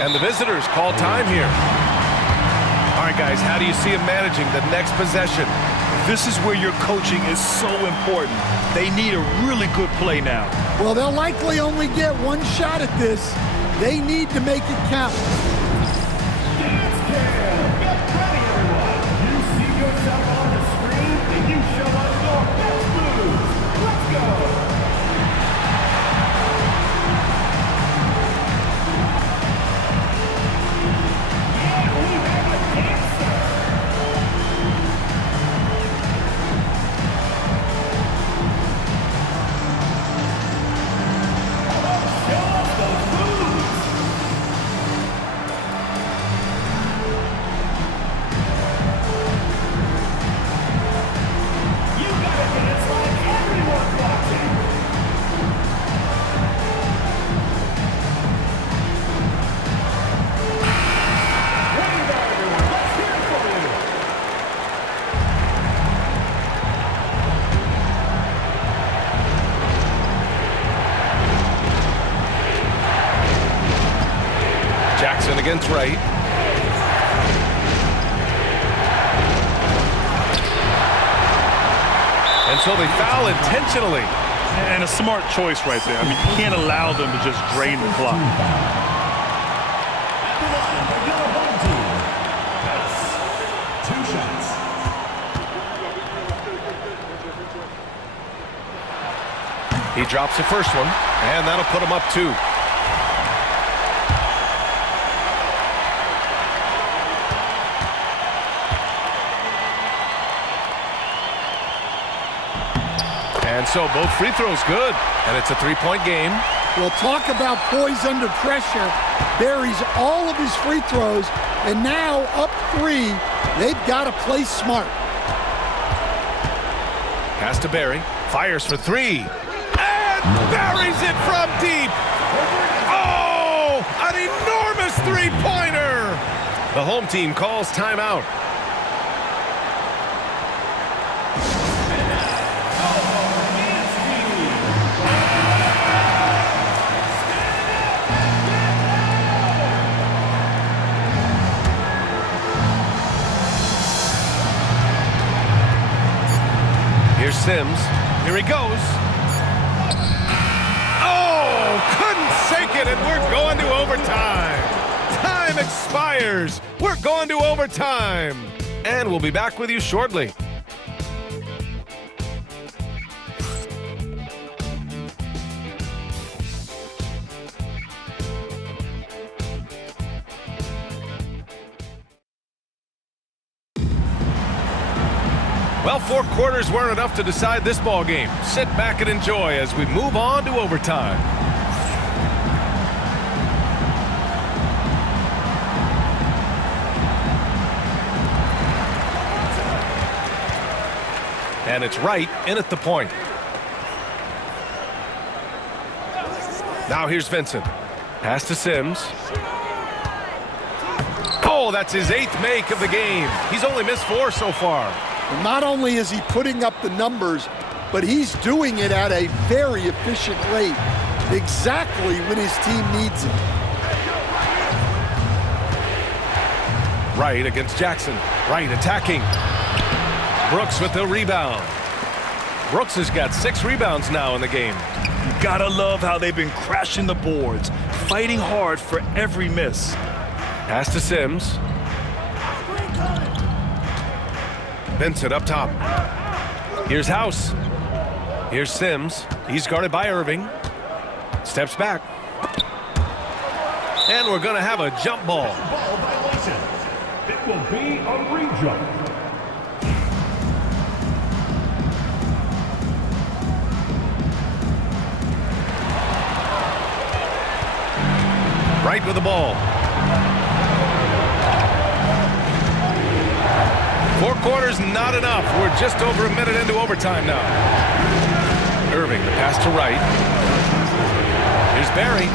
And the visitors call time here. All right, guys, how do you see him managing the next possession? This is where your coaching is so important. They need a really good play now. Well, they'll likely only get one shot at this. They need to make it count. against Wright. And so they foul intentionally. And a smart choice right there. I mean, you can't allow them to just drain the clock. At the line for your home team, that's 2 shots. He drops the first one, and that'll put him up 2. And so both free throws good, and it's a 3-point game. Well, talk about poise under pressure. Buries all of his free throws, and now up 3. They've got to play smart. Pass to Barry, fires for 3, and buries it from deep. Oh, an enormous 3-pointer. The home team calls timeout. Here's Sims. Here he goes. Oh, couldn't sink it, and we're going to overtime. Time expires. We're going to overtime. And we'll be back with you shortly. Well, 4 quarters weren't enough to decide this ball game. Sit back and enjoy as we move on to overtime. And it's Wright in at the point. Now here's Vincent. Pass to Sims. Oh, that's his 8th make of the game. He's only missed 4 so far. And not only is he putting up the numbers, but he's doing it at a very efficient rate, exactly when his team needs it. Wright against Jackson. Wright attacking. Brooks with the rebound. Brooks has got 6 rebounds now in the game. You gotta love how they've been crashing the boards, fighting hard for every miss. Pass to Sims. Vincent up top. Here's House. Here's Sims. He's guarded by Irving. Steps back. And we're going to have a jump ball. Ball violation. It will be a re-jump. Right with the ball. 4 quarters, not enough. We're just over a minute into overtime now. Irving, the pass to Wright. Here's Barry.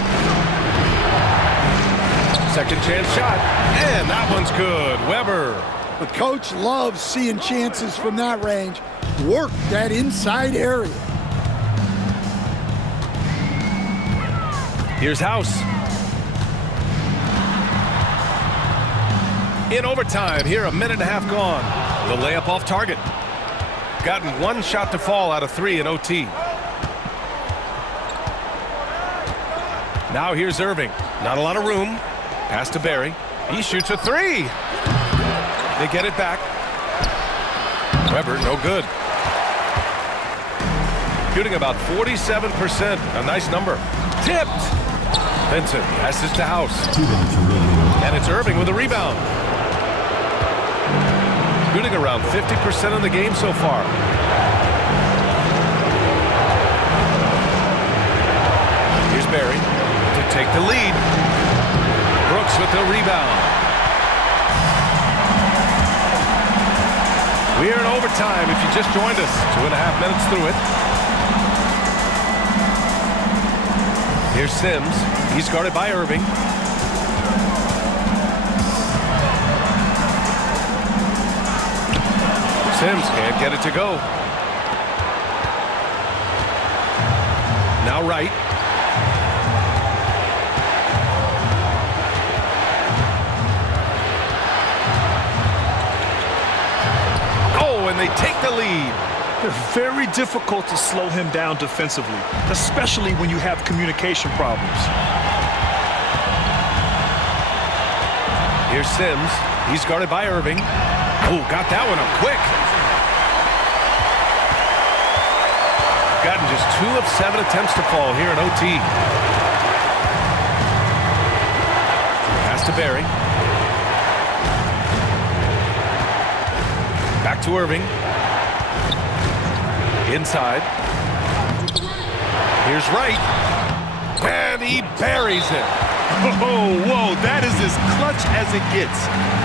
Second chance shot. And that one's good. Weber. The coach loves seeing chances from that range. Work that inside area. Here's House. In overtime, here a minute and a half gone. The layup off target. Gotten 1 shot to fall out of 3 in OT. Now here's Irving. Not a lot of room. Pass to Barry. He shoots a 3. They get it back. Weber, no good. Shooting about 47%. A nice number. Tipped. Vincent passes to House. And it's Irving with a rebound. Shooting around 50% of the game so far. Here's Barry to take the lead. Brooks with the rebound. We are in overtime if you just joined us. 2.5 minutes through it. Here's Sims. He's guarded by Irving. Sims can't get it to go. Now Wright. and they take the lead. It's very difficult to slow him down defensively, especially when you have communication problems. Here's Sims. He's guarded by Irving. Oh, got that one up quick. Gotten just 2 of 7 attempts to fall here at OT. Pass to Barry. Back to Irving. Inside. Here's Wright. And he buries it. Oh, whoa, that is as clutch as it gets.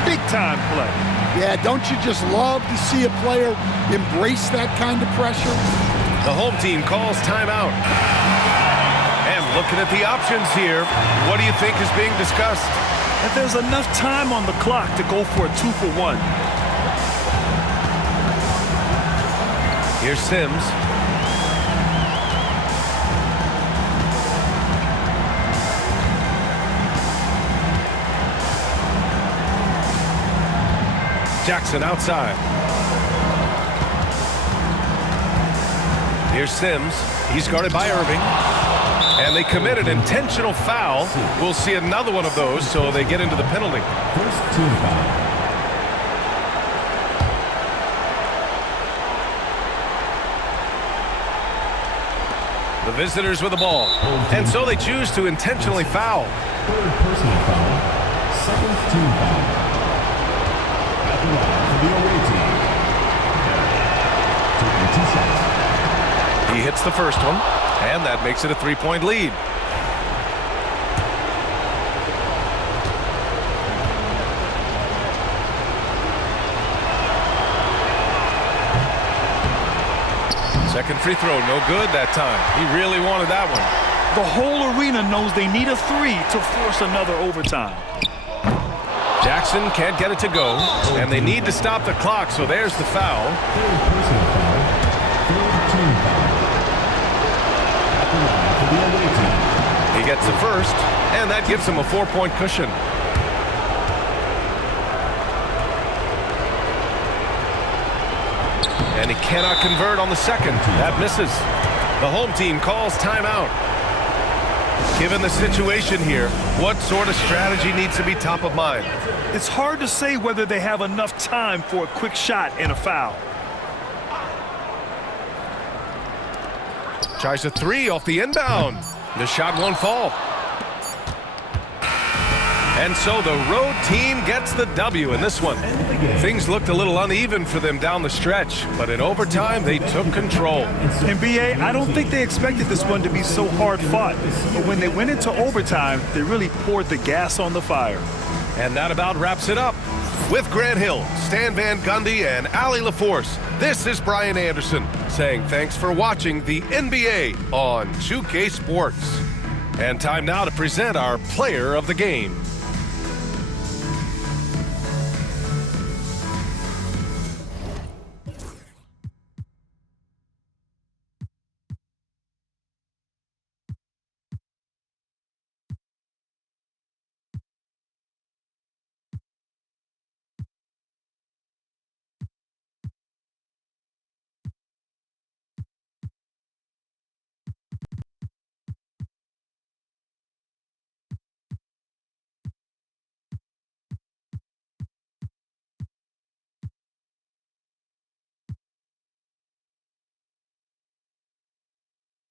Big time play. Yeah, don't you just love to see a player embrace that kind of pressure? The home team calls timeout. And looking at the options here, what do you think is being discussed? If there's enough time on the clock to go for a 2-for-1. Here's Sims. Jackson outside. Here's Sims. He's guarded by Irving. And they commit an intentional foul. We'll see another one of those, so they get into the penalty. First team foul. The visitors with the ball. And so they choose to intentionally foul. Third personal foul. Second team foul. At the line for the away team. Taking 2 shots. He hits the first one, and that makes it a 3-point lead. Second free throw, no good that time. He really wanted that one. The whole arena knows they need a 3 to force another overtime. Jackson can't get it to go, and they need to stop the clock, so there's the foul. Third personal foul. Third team foul. At the line for the away team. He gets the first, and that gives him a 4-point cushion. And he cannot convert on the second. That misses. The home team calls timeout. Given the situation here, what sort of strategy needs to be top of mind? It's hard to say whether they have enough time for a quick shot and a foul. Tries a 3 off the inbound. The shot won't fall. And so the road team gets the W in this one. Things looked a little uneven for them down the stretch, but in overtime, they took control. And BA, I don't think they expected this one to be so hard fought. But when they went into overtime, they really poured the gas on the fire. And that about wraps it up. With Grant Hill, Stan Van Gundy, and Allie LaForce, this is Brian Anderson saying thanks for watching the NBA on 2K Sports. And time now to present our player of the game.